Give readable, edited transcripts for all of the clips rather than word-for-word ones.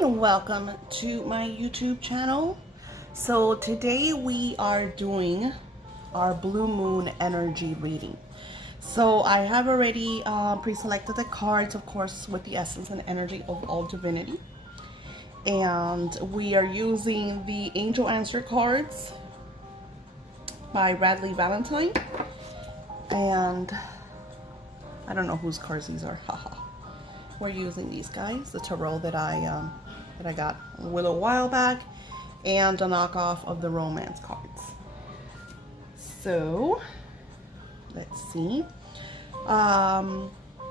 and welcome to my YouTube channel. So today we are doing our blue moon energy reading. So I have already pre-selected the cards, of course, with the essence and energy of all divinity. And we are using the Angel Answer cards by Radley Valentine. And I don't know whose cards these are, haha. We're using these guys, the tarot that I got a little while back, and a knockoff of the romance cards. So let's see.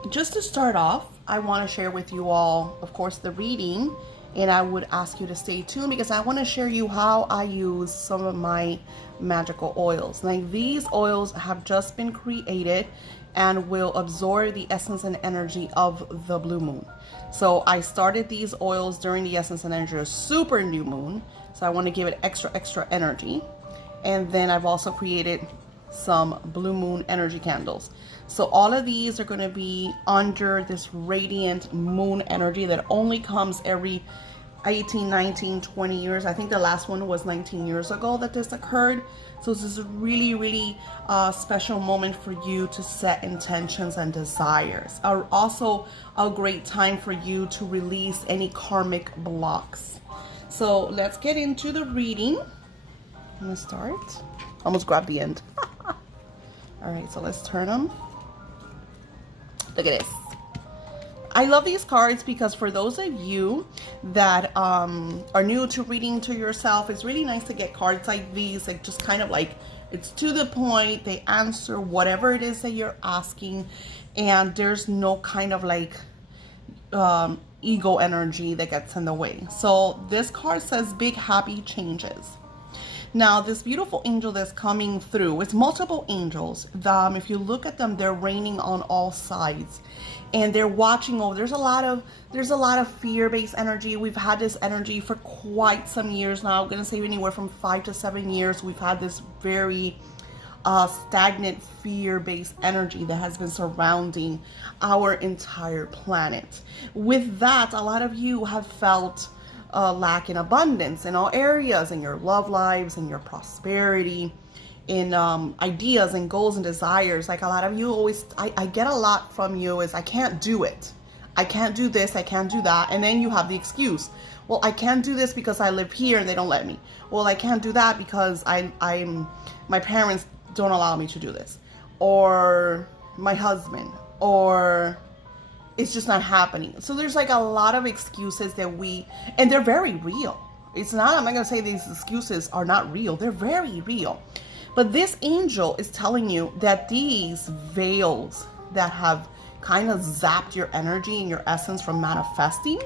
Just to start off, I want to share with you all, of course, the reading, and I would ask you to stay tuned because I want to share you how I use some of my magical oils. Like, these oils have just been created and will absorb the essence and energy of the blue moon. So I started these oils during the essence and energy of super new moon. So I want to give it extra energy. And then I've also created some blue moon energy candles. So all of these are going to be under this radiant moon energy that only comes every 18, 19, 20 years. I think the last one was 19 years ago that this occurred. So this is a really special moment for you to set intentions and desires. Also a great time for you to release any karmic blocks. So let's get into the reading. I'm gonna start. Almost grabbed the end. All right, so let's turn them. Look at this. I love these cards because for those of you that are new to reading to yourself, it's really nice to get cards like these, like just kind of like, it's to the point, they answer whatever it is that you're asking, and there's no kind of like ego energy that gets in the way. So this card says big happy changes. Now, this beautiful angel that's coming through, it's multiple angels. If you look at them, they're raining on all sides, and they're watching over. There's a lot of fear-based energy. We've had this energy for quite some years now. I'm gonna say anywhere from 5 to 7 years. We've had this very stagnant fear-based energy that has been surrounding our entire planet. With that, a lot of you have felt lack in abundance in all areas, in your love lives, in your prosperity, in ideas and goals and desires. Like, a lot of you always, I get a lot from you is, I can't do it. I can't do this, I can't do that. And then you have the excuse. Well, I can't do this because I live here and they don't let me. Well, I can't do that because my parents don't allow me to do this. Or my husband, or it's just not happening. So there's like a lot of excuses that and they're very real. It's not, I'm not gonna say these excuses are not real. They're very real. But this angel is telling you that these veils that have kind of zapped your energy and your essence from manifesting,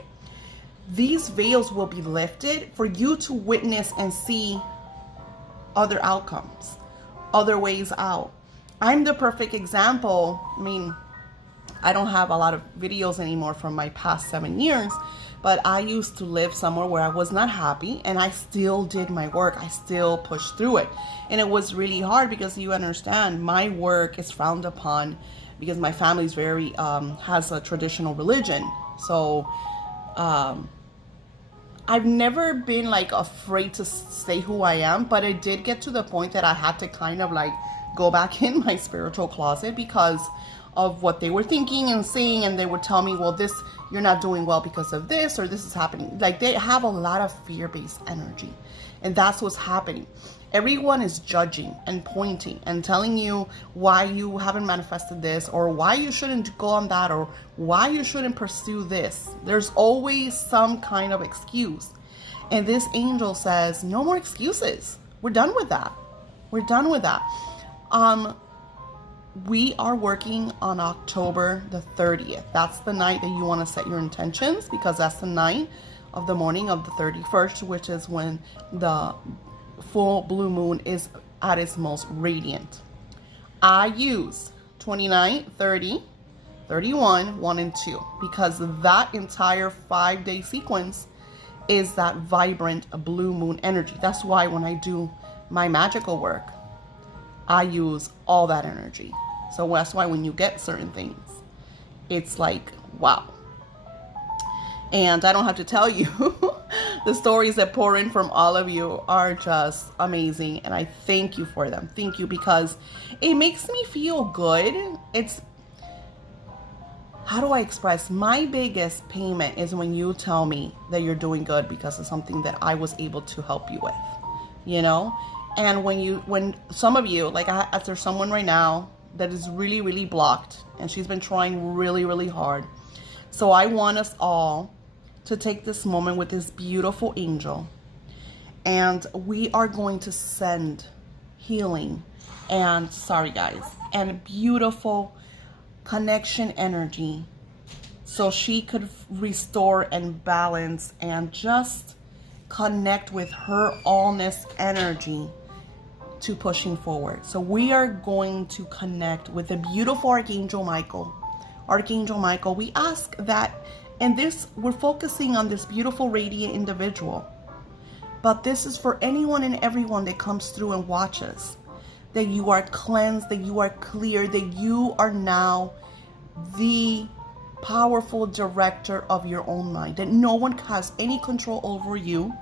these veils will be lifted for you to witness and see other outcomes, other ways out. I'm the perfect example. I mean, I don't have a lot of videos anymore from my past 7 years, but I used to live somewhere where I was not happy, and I still did my work. I still pushed through it. And it was really hard because, you understand, my work is frowned upon because my family's very, has a traditional religion. So, I've never been like afraid to say who I am, but it did get to the point that I had to kind of like go back in my spiritual closet because of what they were thinking and saying, and they would tell me, well, this, you're not doing well because of this, or this is happening. Like, they have a lot of fear-based energy, and that's what's happening. Everyone is judging and pointing and telling you why you haven't manifested this, or why you shouldn't go on that, or why you shouldn't pursue this. There's always some kind of excuse. And this angel says, no more excuses. We're done with that. We're done with that. We are working on October the 30th. That's the night that you want to set your intentions, because that's the night of the morning of the 31st, which is when the full blue moon is at its most radiant. I use 29, 30, 31, 1, and 2, because that entire 5-day sequence is that vibrant blue moon energy. That's why when I do my magical work, I use all that energy. So that's why when you get certain things, it's like, wow. And I don't have to tell you, the stories that pour in from all of you are just amazing. And I thank you for them. Thank you, because it makes me feel good. It's, how do I express? My biggest payment is when you tell me that you're doing good because of something that I was able to help you with, you know? And when some of you, like there's someone right now that is really, really blocked, and she's been trying really, really hard. So I want us all to take this moment with this beautiful angel, and we are going to send healing and, sorry guys, and beautiful connection energy so she could restore and balance and just connect with her allness energy to pushing forward. So we are going to connect with the beautiful Archangel Michael. Archangel Michael, we ask that, and this, we're focusing on this beautiful radiant individual, but this is for anyone and everyone that comes through and watches, that you are cleansed, that you are clear, that you are now the powerful director of your own mind, that no one has any control over you,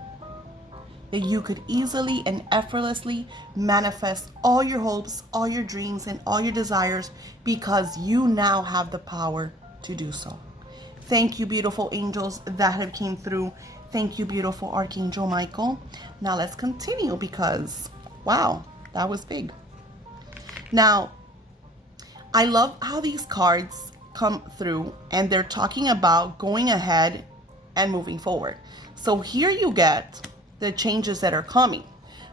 that you could easily and effortlessly manifest all your hopes, all your dreams, and all your desires, because you now have the power to do so. Thank you, beautiful angels that have came through. Thank you, beautiful Archangel Michael. Now let's continue, because wow, that was big. Now, I love how these cards come through, and they're talking about going ahead and moving forward. So here you get the changes that are coming.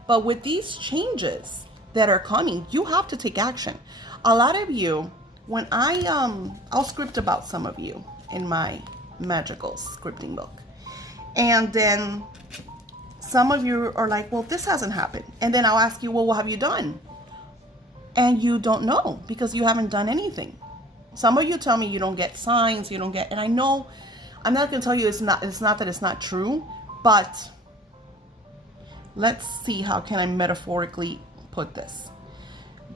But with these changes that are coming, you have to take action. A lot of you, when I'll script about some of you in my magical scripting book. And then some of you are like, well, this hasn't happened. And then I'll ask you, well, what have you done? And you don't know, because you haven't done anything. Some of you tell me you don't get signs, you don't get, and I know, I'm not going to tell you it's not that it's not true, but let's see, how can I metaphorically put this?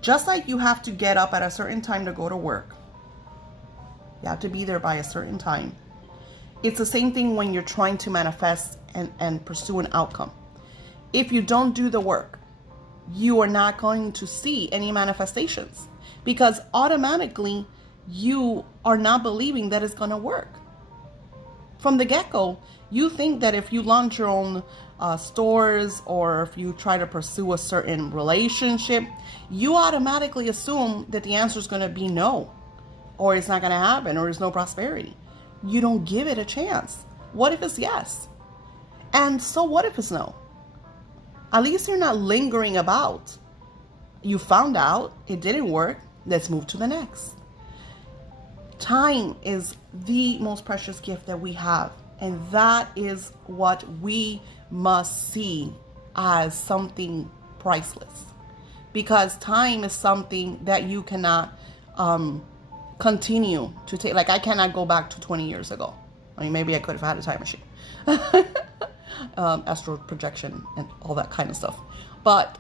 Just like you have to get up at a certain time to go to work, you have to be there by a certain time. It's the same thing when you're trying to manifest and pursue an outcome. If you don't do the work, you are not going to see any manifestations, because automatically you are not believing that it's going to work. From the get-go, you think that if you launch your own stores, or if you try to pursue a certain relationship, you automatically assume that the answer is going to be no, or it's not going to happen, or there's no prosperity. You don't give it a chance. What if it's yes? And so what if it's no? At least you're not lingering about. You found out it didn't work. Let's move to the next. Time is the most precious gift that we have. And that is what we must see as something priceless. Because time is something that you cannot continue to take. Like, I cannot go back to 20 years ago. I mean, maybe I could have had a time machine. Astral projection and all that kind of stuff. But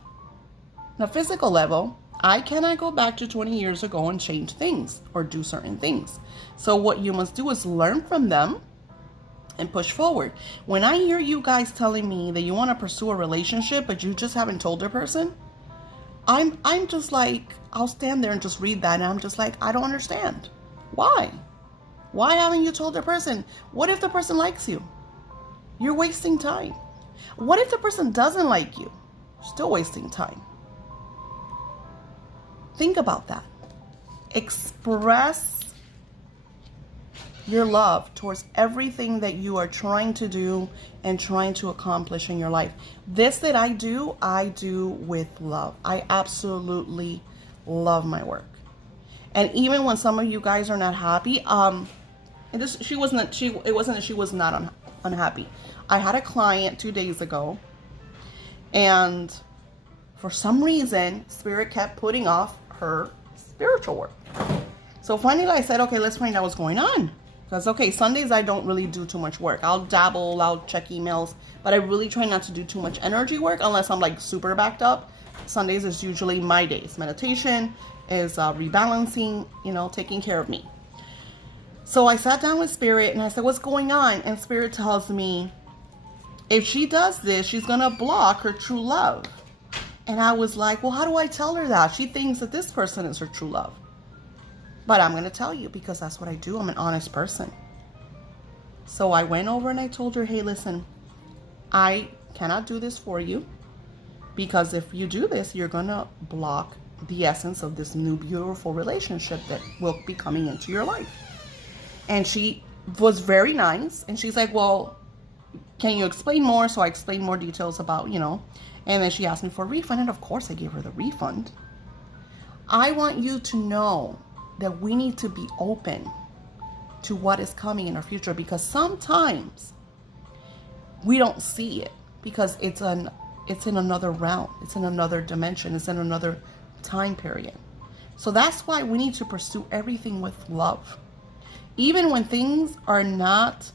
on a physical level, I cannot go back to 20 years ago and change things or do certain things. So what you must do is learn from them and push forward. When I hear you guys telling me that you want to pursue a relationship, but you just haven't told the person, I'm just like, I'll stand there and just read that, and I'm just like, I don't understand. Why? Why haven't you told the person? What if the person likes you? You're wasting time. What if the person doesn't like you? Still wasting time. Think about that. Express your love towards everything that you are trying to do and trying to accomplish in your life. This that I do with love. I absolutely love my work. And even when some of you guys are not happy, it wasn't that she was not unhappy. I had a client 2 days ago, and for some reason, Spirit kept putting off her spiritual work. So finally I said, okay, let's find out what's going on. Because, okay, Sundays I don't really do too much work. I'll dabble, I'll check emails, but I really try not to do too much energy work unless I'm like super backed up. Sundays is usually my days. Meditation is rebalancing, taking care of me. So I sat down with Spirit and I said, what's going on? And Spirit tells me, if she does this, she's going to block her true love. And I was like, well, how do I tell her that? She thinks that this person is her true love. But I'm going to tell you because that's what I do. I'm an honest person. So I went over and I told her, hey, listen, I cannot do this for you. Because if you do this, you're going to block the essence of this new beautiful relationship that will be coming into your life. And she was very nice. And she's like, well, can you explain more? So I explained more details about, and then she asked me for a refund. And of course I gave her the refund. I want you to know that we need to be open to what is coming in our future, because sometimes we don't see it because it's in another realm. It's in another dimension. It's in another time period. So that's why we need to pursue everything with love. Even when things are not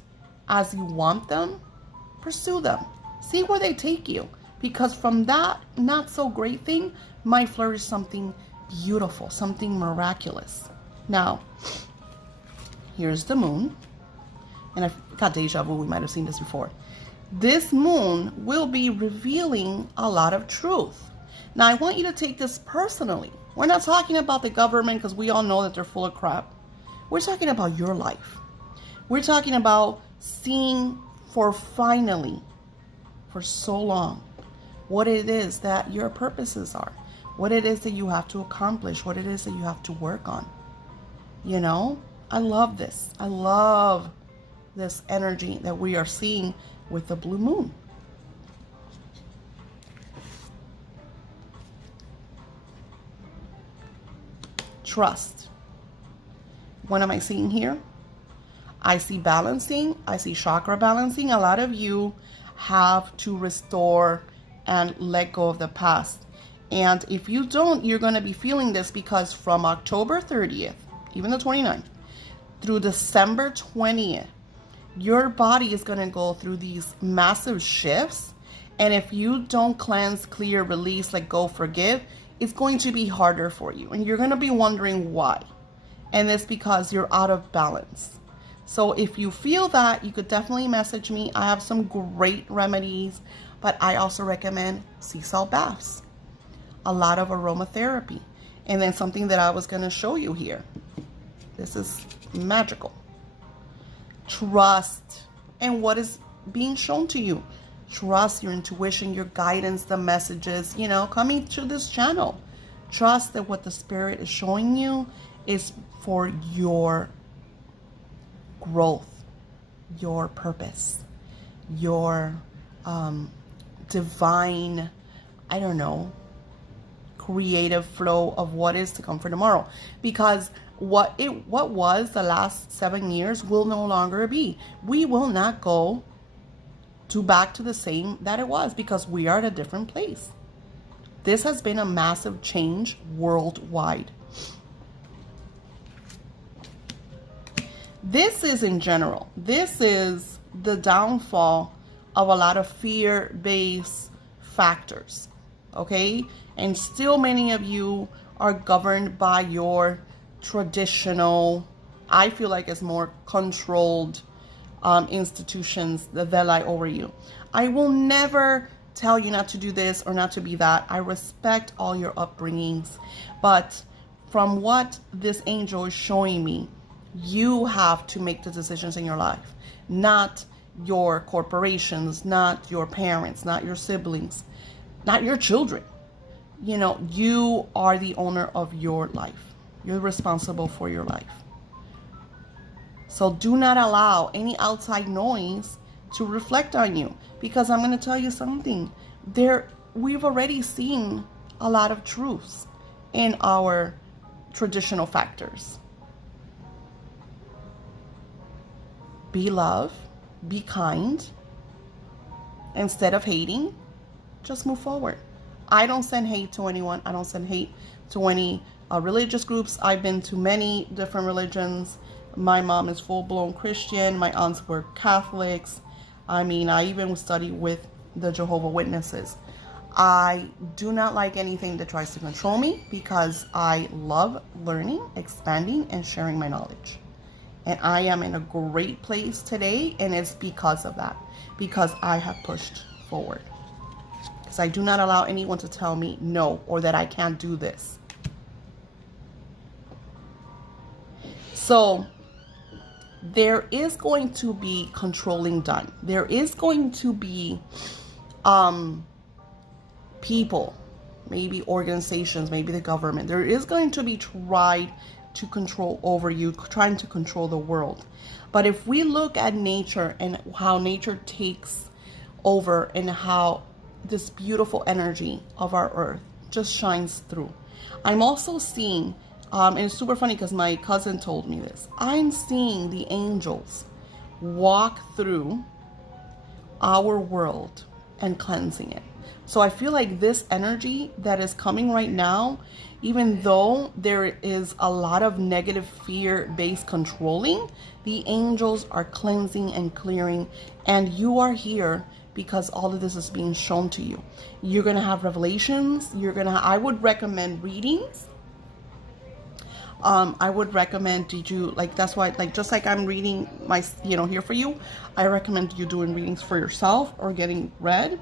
as you want them, pursue them. See where they take you. Because from that not so great thing might flourish something beautiful, something miraculous. Now, here's the moon. And I've got deja vu. We might have seen this before. This moon will be revealing a lot of truth. Now, I want you to take this personally. We're not talking about the government because we all know that they're full of crap. We're talking about your life. We're talking about seeing for so long, what it is that your purposes are, what it is that you have to accomplish, what it is that you have to work on. I love this. I love this energy that we are seeing with the blue moon. Trust. What am I seeing here? I see balancing. I see chakra balancing. A lot of you have to restore and let go of the past. And if you don't, you're going to be feeling this, because from October 30th, even the 29th, through December 20th, your body is going to go through these massive shifts. And if you don't cleanse, clear, release, let go, forgive, it's going to be harder for you. And you're going to be wondering why. And it's because you're out of balance. So if you feel that, you could definitely message me. I have some great remedies, but I also recommend sea salt baths, a lot of aromatherapy, and then something that I was going to show you here. This is magical. Trust in what is being shown to you. Trust your intuition, your guidance, the messages, coming to this channel. Trust that what the Spirit is showing you is for your growth, your purpose, your divine, creative flow of what is to come for tomorrow. Because what was the last 7 years will no longer be. We will not go back to the same that it was, because we are at a different place. This has been a massive change worldwide. This is in general. This is the downfall of a lot of fear-based factors. Okay? And still many of you are governed by your traditional, I feel like it's more controlled institutions that lie over you. I will never tell you not to do this or not to be that. I respect all your upbringings. But from what this angel is showing me, you have to make the decisions in your life, not your corporations, not your parents, not your siblings, not your children. You are the owner of your life. You're responsible for your life. So do not allow any outside noise to reflect on you, because I'm going to tell you something. We've already seen a lot of truths in our traditional factors. Be love, be kind. Instead of hating, just move forward. I don't send hate to anyone. I don't send hate to any religious groups. I've been to many different religions. My mom is full-blown Christian. My aunts were Catholics. I even studied with the Jehovah's Witnesses. I do not like anything that tries to control me, because I love learning, expanding, and sharing my knowledge. And I am in a great place today, and it's because of that. Because I have pushed forward. Because I do not allow anyone to tell me no, or that I can't do this. So there is going to be controlling done. There is going to be people, maybe organizations, maybe the government. There is going to be tried to control over you, trying to control the world. But if we look at nature and how nature takes over, and how this beautiful energy of our earth just shines through. I'm also seeing, and it's super funny because my cousin told me this, I'm seeing the angels walk through our world and cleansing it. So I feel like this energy that is coming right now, even though there is a lot of negative fear-based controlling, the angels are cleansing and clearing, and you are here because all of this is being shown to you. You're going to have revelations. I would recommend readings. I would recommend that's why, just like I'm reading my, here for you, I recommend you doing readings for yourself or getting read,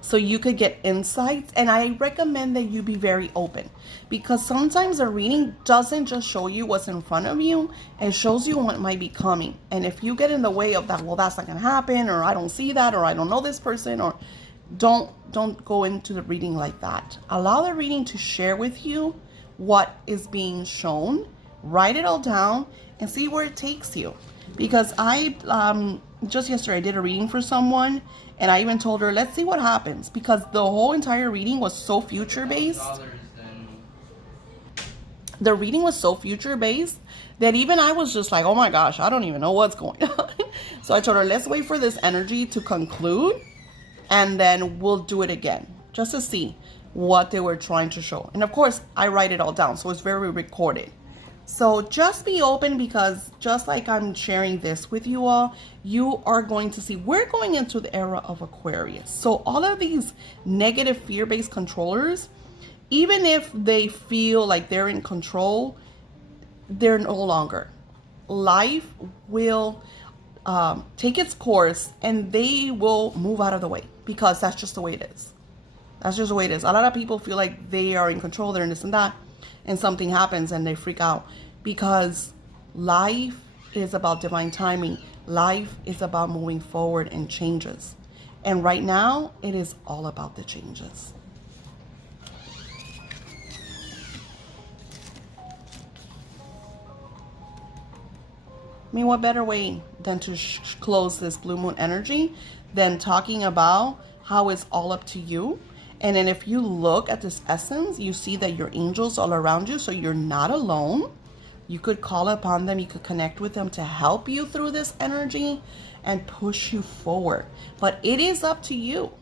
so you could get insights. And I recommend that you be very open, because sometimes a reading doesn't just show you what's in front of you, it shows you what might be coming. And if you get in the way of that, well, that's not gonna happen, or I don't see that, or I don't know this person, or don't go into the reading like that. Allow the reading to share with you what is being shown. Write it all down and see where it takes you. Because I just yesterday I did a reading for someone, and I even told her, let's see what happens, because the whole entire reading was so future based. The reading was so future based that even I was just like, oh my gosh, I don't even know what's going on. So I told her, let's wait for this energy to conclude, and then we'll do it again, just to see what they were trying to show. And of course, I write it all down, so it's very recorded. So just be open, because just like I'm sharing this with you all, you are going to see, we're going into the era of Aquarius. So all of these negative fear-based controllers, even if they feel like they're in control, they're no longer. Life will take its course, and they will move out of the way, because that's just the way it is. That's just the way it is. A lot of people feel like they are in control, they're in this and that, and something happens and they freak out, because life is about divine timing. Life is about moving forward and changes. And right now, it is all about the changes. I mean, what better way than to close this blue moon energy than talking about how it's all up to you. And then if you look at this essence, you see that your angels all around you, so you're not alone. You could call upon them, you could connect with them to help you through this energy and push you forward. But it is up to you.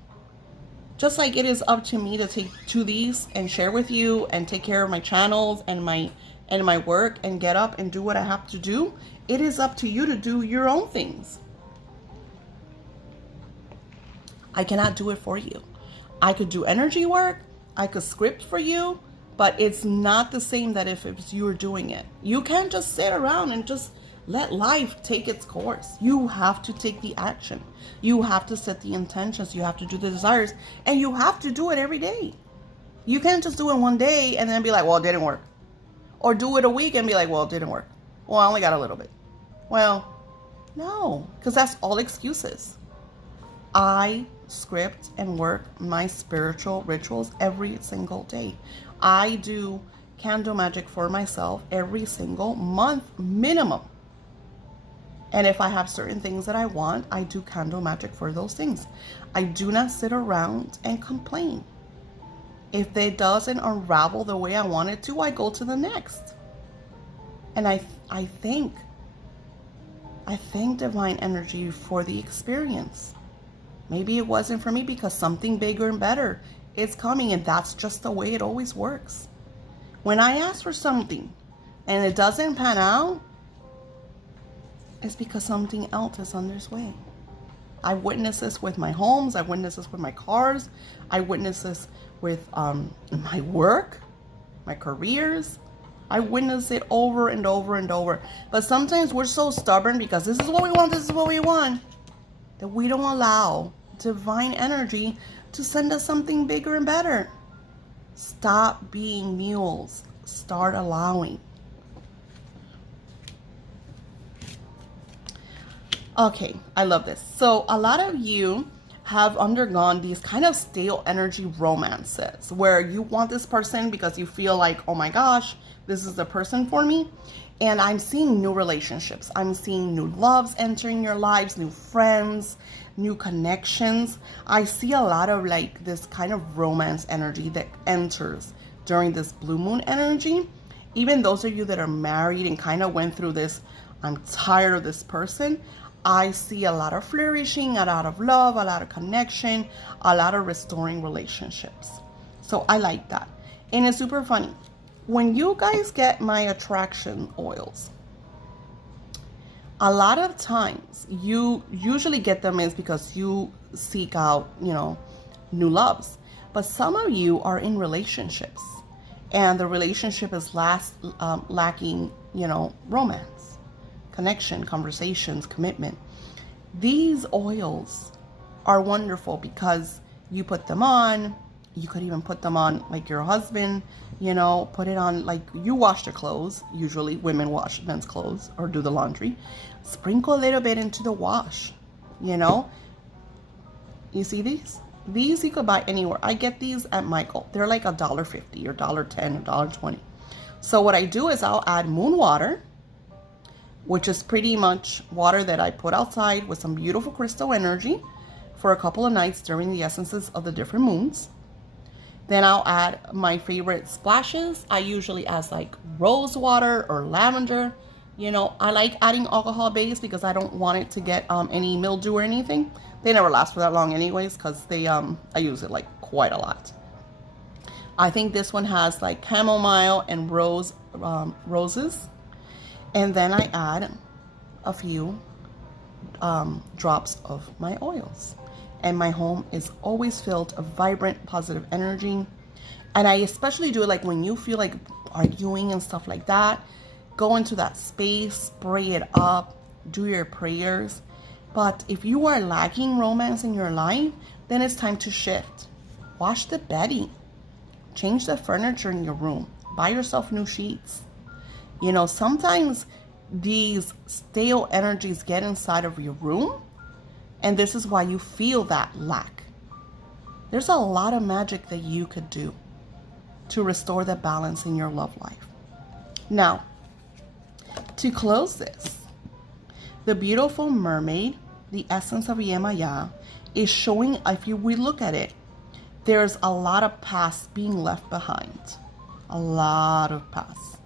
Just like it is up to me to take to these and share with you and take care of my channels and my work and get up and do what I have to do, it is up to you to do your own things. I cannot do it for you. I could do energy work, I could script for you, but it's not the same that if it's you doing it. You can't just sit around and just let life take its course. You have to take the action. You have to set the intentions. You have to do the desires, and you have to do it every day. You can't just do it one day and then be like, well, it didn't work. Or do it a week and be like, well, it didn't work. Well, I only got a little bit. Well, no, because that's all excuses. I script and work my spiritual rituals every single day. I do candle magic for myself every single month minimum. And if I have certain things that I want, I do candle magic for those things. I do not sit around and complain. If it doesn't unravel the way I want it to, I go to the next. And I thank divine energy for the experience. Maybe it wasn't for me because something bigger and better is coming, and that's just the way it always works. When I ask for something and it doesn't pan out, it's because something else is on its way. I witness this with my homes. I witness this with my cars. I witness this with my work, my careers. I witness it over and over and over. But sometimes we're so stubborn because this is what we want, this is what we want, that we don't allow divine energy to send us something bigger and better. Stop being mules. Start allowing. Okay, I love this. So a lot of you have undergone these kind of stale energy romances where you want this person because you feel like, oh my gosh, this is the person for me. And I'm seeing new relationships. I'm seeing new loves entering your lives, new friends, new connections. I see a lot of like this kind of romance energy that enters during this blue moon energy. Even those of you that are married and kind of went through this, I'm tired of this person, I see a lot of flourishing, a lot of love, a lot of connection, a lot of restoring relationships. So I like that. And it's super funny. When you guys get my attraction oils, a lot of times you usually get them is because you seek out, you know, new loves. But some of you are in relationships and the relationship is lacking, you know, romance, connection, conversations, commitment. These oils are wonderful because you put them on. You could even put them on like your husband, you know, put it on like you wash your clothes. Usually women wash men's clothes or do the laundry. Sprinkle a little bit into the wash, you know. You see these? These you could buy anywhere. I get these at Michael. They're like $1.50 or $1.10 or $1.20. So what I do is I'll add moon water, which is pretty much water that I put outside with some beautiful crystal energy for a couple of nights during the essences of the different moons. Then I'll add my favorite splashes. I usually add like rose water or lavender. You know, I like adding alcohol base because I don't want it to get any mildew or anything. They never last for that long anyways because they I use it like quite a lot. I think this one has like chamomile and roses. And then I add a few drops of my oils. And my home is always filled of vibrant, positive energy. And I especially do it like when you feel like arguing and stuff like that. Go into that space, spray it up, do your prayers. But if you are lacking romance in your life, then it's time to shift. Wash the bedding. Change the furniture in your room. Buy yourself new sheets. You know, sometimes these stale energies get inside of your room, and this is why you feel that lack. There's a lot of magic that you could do to restore the balance in your love life. Now, to close this, the beautiful mermaid, the essence of Yemaya, is showing, if we look at it, there's a lot of past being left behind. A lot of past.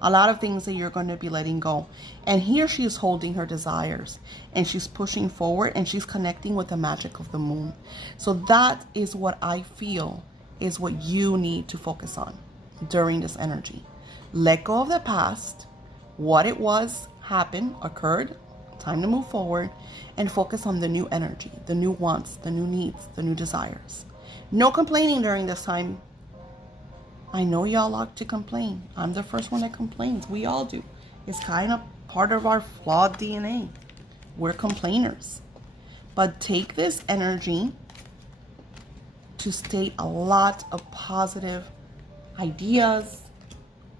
A lot of things that you're going to be letting go. And here she is holding her desires and she's pushing forward and she's connecting with the magic of the moon. So that is what I feel is what you need to focus on during this energy. Let go of the past. What it was, happened, occurred. Time to move forward and focus on the new energy, the new wants, the new needs, the new desires. No complaining during this time. I know y'all like to complain. I'm the first one that complains. We all do. It's kind of part of our flawed DNA. We're complainers. But take this energy to state a lot of positive ideas,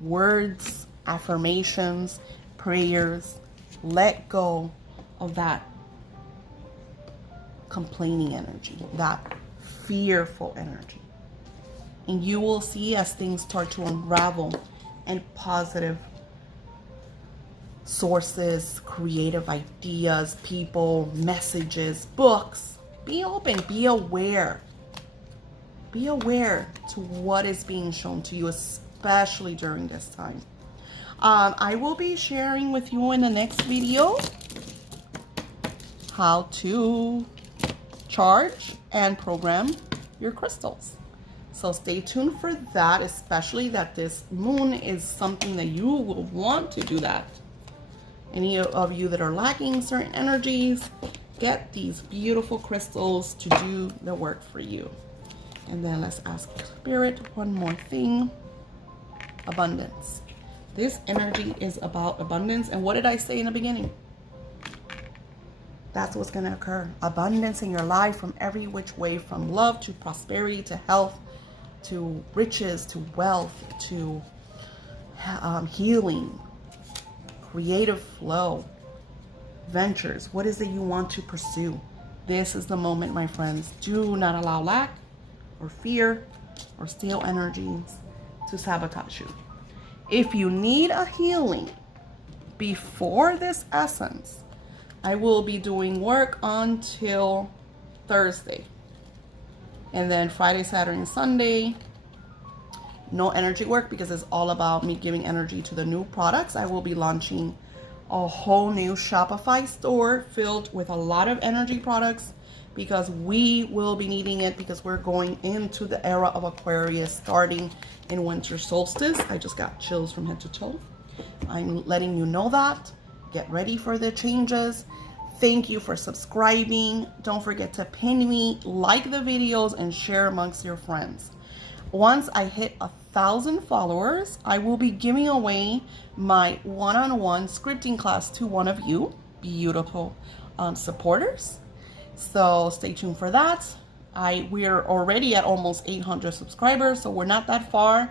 words, affirmations, prayers. Let go of that complaining energy, that fearful energy. And you will see as things start to unravel and positive sources, creative ideas, people, messages, books. Be open, be aware. Be aware to what is being shown to you, especially during this time. I will be sharing with you in the next video how to charge and program your crystals. So stay tuned for that, especially that this moon is something that you will want to do that. Any of you that are lacking certain energies, get these beautiful crystals to do the work for you. And then let's ask Spirit one more thing. Abundance. This energy is about abundance. And what did I say in the beginning? That's what's going to occur. Abundance in your life from every which way, from love to prosperity to health to riches to wealth to healing, creative flow, ventures. What is it you want to pursue? This is the moment, my friends. Do not allow lack or fear or stale energies to sabotage you. If you need a healing before this essence, I will be doing work until Thursday. And then Friday, Saturday, and Sunday, no energy work because it's all about me giving energy to the new products. I will be launching a whole new Shopify store filled with a lot of energy products because we will be needing it because we're going into the era of Aquarius starting in winter solstice. I just got chills from head to toe. I'm letting you know that. Get ready for the changes. Thank you for subscribing. Don't forget to pin me, like the videos, and share amongst your friends. Once I hit 1,000 followers, I will be giving away my one-on-one scripting class to one of you beautiful supporters. So stay tuned for that. We're already at almost 800 subscribers, so we're not that far.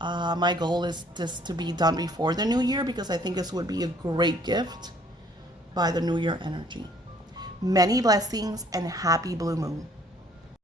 My goal is just to be done before the new year because I think this would be a great gift by the new year energy. Many blessings and happy blue moon.